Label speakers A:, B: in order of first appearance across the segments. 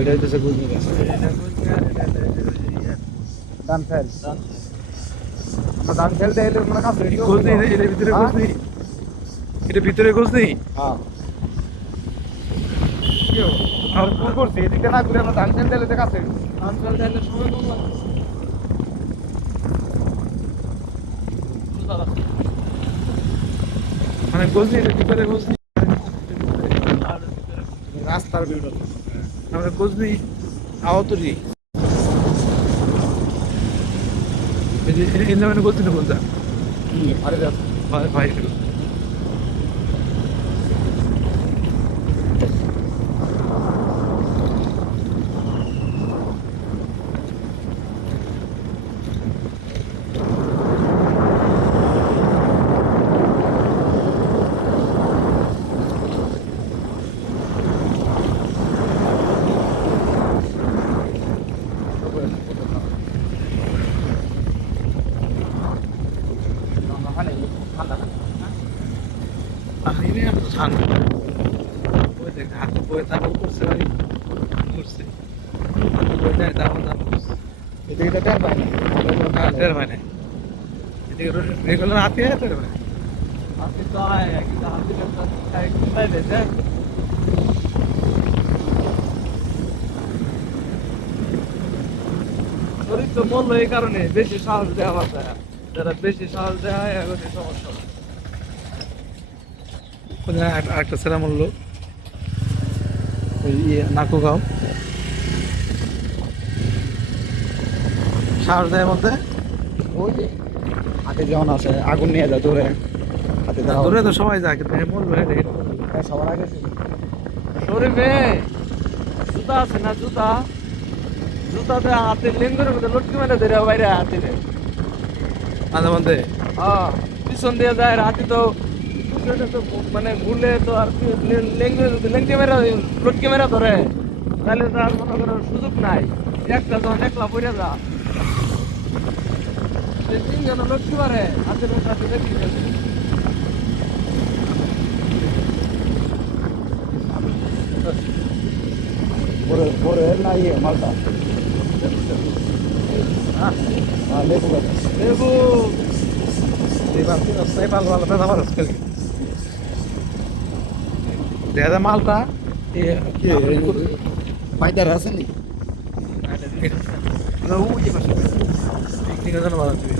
A: এটা হইতেছে গুজনি গাছ।
B: এটা বুঝবে আর এটা এটা- এটা- এটা-
A: ধান ফেল
B: দান।
A: ধান ফেল দেয় মানে কাছে
C: খোঁজ নেই এটার ভিতরে খোঁজ নেই। এটা ভিতরে খোঁজ নেই?
A: হ্যাঁ। আর ভুল করছি এদিকে না ঘুরে আমরা ধান ফেল দিলে কাছে
B: দান সময় কম লাগবে।
C: মানে খোঁজ ভিতরে
B: ভিতরে
A: রাস্তার ভিউটা।
C: আমরা নেই আহতরি এই যে এই খোঁজ নেই
A: আর
C: তো ধান ওই দেখ হাত বয়ে তারপর করছে ভাই করছে। বয়ে যায় তারপর ধান করছে।
A: এদিকে টের পাই না।
C: টের ভাই নাই এদিকে রেগুলার হাতে আছে টের ভাই
B: আপনি তো আয়, কিন্তু হাতে একটা খাই খাই শরীর তো মরলো এই কারণে বেশি সাহস দেওয়া মাথা যারা বেশি সাহস দেওয়া হয় এখন সমস্যা হয়।
C: ওখানে আর- আরেকটা ছেলে মরলো। ওই ইয়ে নাকুগাঁও সাহস দেয় মধ্যে
A: ওই হাতে যেমন আছে আগুন নিয়ে যায় দূরে। হাতে
C: দূরে তো সবাই যায় কিন্তু মরলো।
A: হ্যাঁ, সবার আগে
B: শরীফে জুতা আছে না জুতা? জুতাতে হাতে লেঙ্গুরের মধ্যে লটকি মেরে ধরে বাইরে হাতে
C: মাঝে মধ্যে?
B: হ্যাঁ। পিছন দিয়ে যায় রাতে তো পিছনে তো মানে ঘুরলে তো আর কি লে- লেঙ্গে লেঙ্গে মেরা লটকে মেরা ধরে। তাহলে তো আর মনে করার সুযোগ নাই। একটা যখন একলা পড়ে যা। তিনজন লটকি সাথে দেখি
A: পরে পরে না ইয়ে মালটা। হ্যাঁ। লেবু। গাছ
B: লেবু
C: এবার ভালো ব্যথা পারস খেলে দেখা যায় মালটা।
A: কি পাইদার আছে নি
C: তুই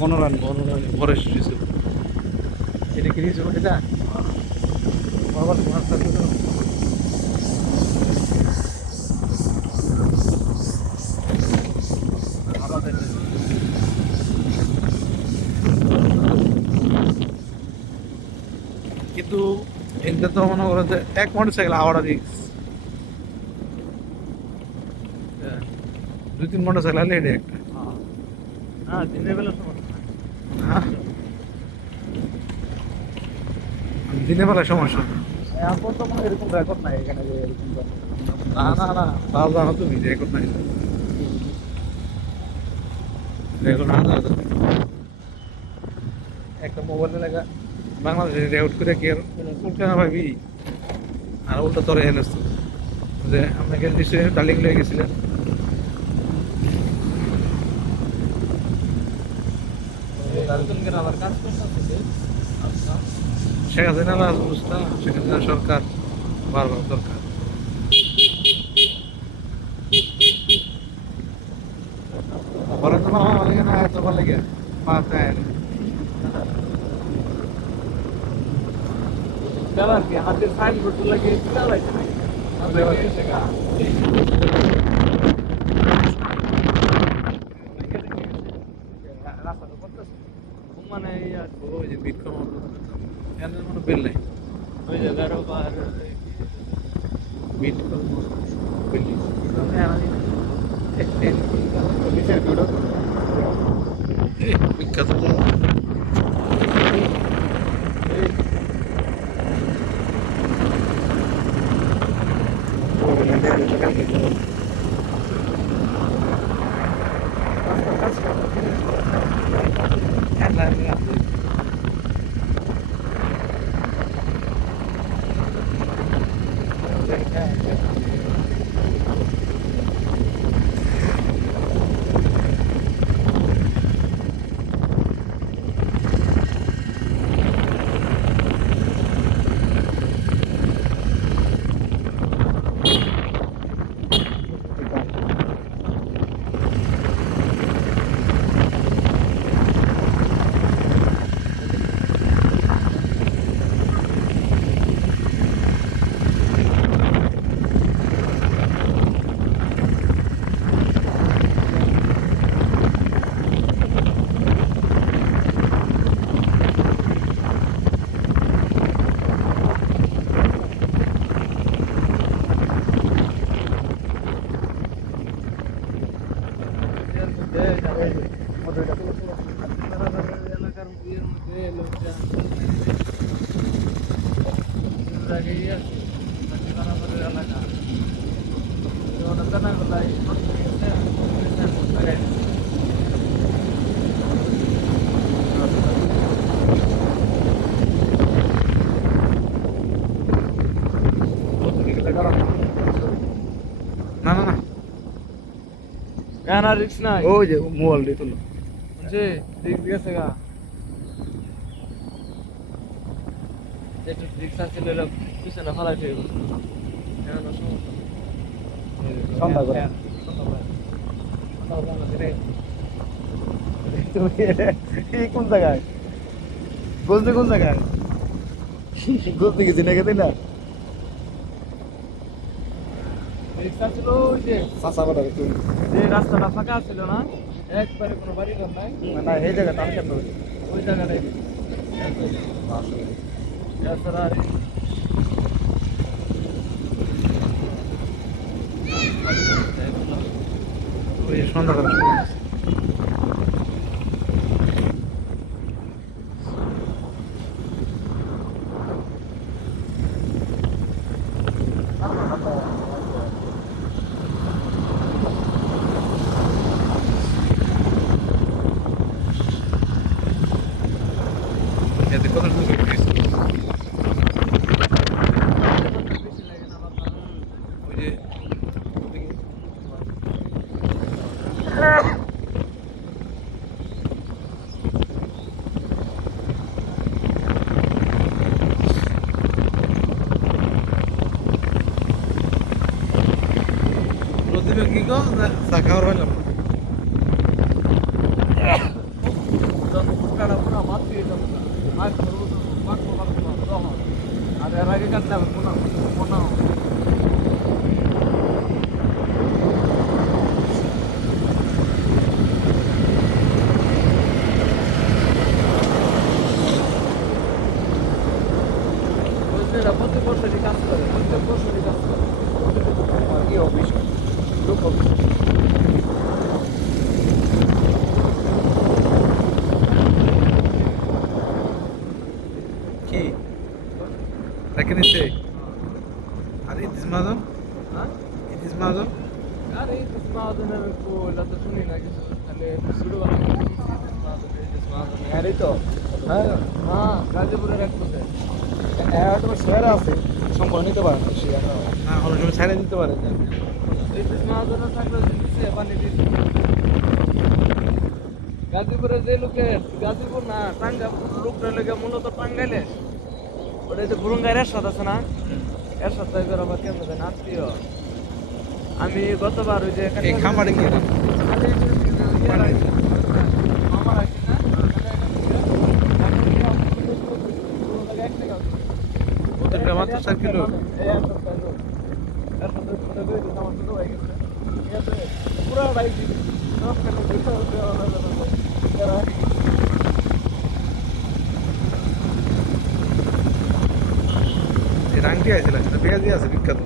A: বনরান।
C: ঘরে শুয়েছিল এটা কি এটা? বাবার মাছ থাকতে তো কিন্তু এতে তো মনে করো যে এক মোটর সাইকেল আওয়ারা রিক্স দুই তিন মোটর সাইকেল হলে এটা একটা।
B: হ্যাঁ। দিনের বেলা।
C: হ্যাঁ। দিনের বেলায় সমস্যা
A: এখন তো কোনো এরকম রেকর্ড নাই এখানে যে এরকম
C: না না না তাও জানো তুমি রেকর্ড নাই। রেকর্ড না জানো তুমি। একটা মোবাইলে লাগা। বাংলাদেশে রেকর্ড করে কি আর ভাবি? আর উল্টা তোরে এনেছ যে আপনাকে নিশ্চয়ই ডালিং লয়ে গেছিলেন শেখ হাসিনা বুঝতা শেখ হাসিনা সরকার, বারবার দরকার লাগে দেয়
B: চালান কি হাতের সাইনবোর্ড লাগিয়ে। রাস্তাটা করতেছে। মানে আর
C: ওই যে বিটকয়েন এর কোনো বিল নাই।
B: ওই বার
C: বিল
A: বিখ্যাত। 頑
C: 張
A: っ
B: ていこう。আগেই আছে বানাবাড়ির এলাকা ওটা জানা গলাই
C: না না না
B: কেন রিক্স নাই
A: ওই যে মোবাইল দিয়ে তুলো
B: বুঝছি দিক দিয়েছে গা যেটু রিক্স লইলে পিছনে ফেলাই ঠিক কেন সমস্যা।
A: সন্ধ্যা করে। তুমি কোন জায়গায়? বুঝতে কোন জায়গায়? বুঝতে গেছি না গেছি না?
B: রিক্সা ছিল ওই যে
A: চাষা কথা তুমি
B: যে রাস্তাটা ফাঁকা ছিল না একবারে কোনো বাড়ি ঘর নাই।
A: না এই জায়গাটা আমি
B: ওই জায়গাটাই। এছাড়া আর
C: ওই
A: ഇത് നോക്കിക്കോ
C: സഹാറല്ല রেখে নিচ্ছে আর ইতিস মাদন
B: হ্যাঁ?
C: ইতিস মাদন
B: আরে ইসমাদনের একটু এটা তো শুনি না কিছু তাহলে শুরু বানাবো
A: হ্যাঁ তো। হ্যাঁ?
B: হ্যাঁ। গাজীপুরের এক কোথায়?
A: হ্যাঁ তোমার শেয়ার আছে সম্পর্ক নিতে পারেন শেয়ার
C: না। অনেক সময় ছেড়ে দিতে পারে।
B: এই ইসমাদনের থাকলে পানি দিচ্ছে গাজীপুরে যে লোকের গাজীপুর না টাঙ্গা লোকটা লেগে মূলত টাঙ্গাইলে। ওটা যে ভুরুঙ্গার এরশাদ আছে না? এরশাদ টাইপের আবার কেমন জানি আত্মীয়। আমি গতবার ওই যে
C: এই খামারে ওদেরটা মাত্র চার কিলো। এই রাংটি আছে সেটা পেঁয়াজি আছে বিখ্যাত।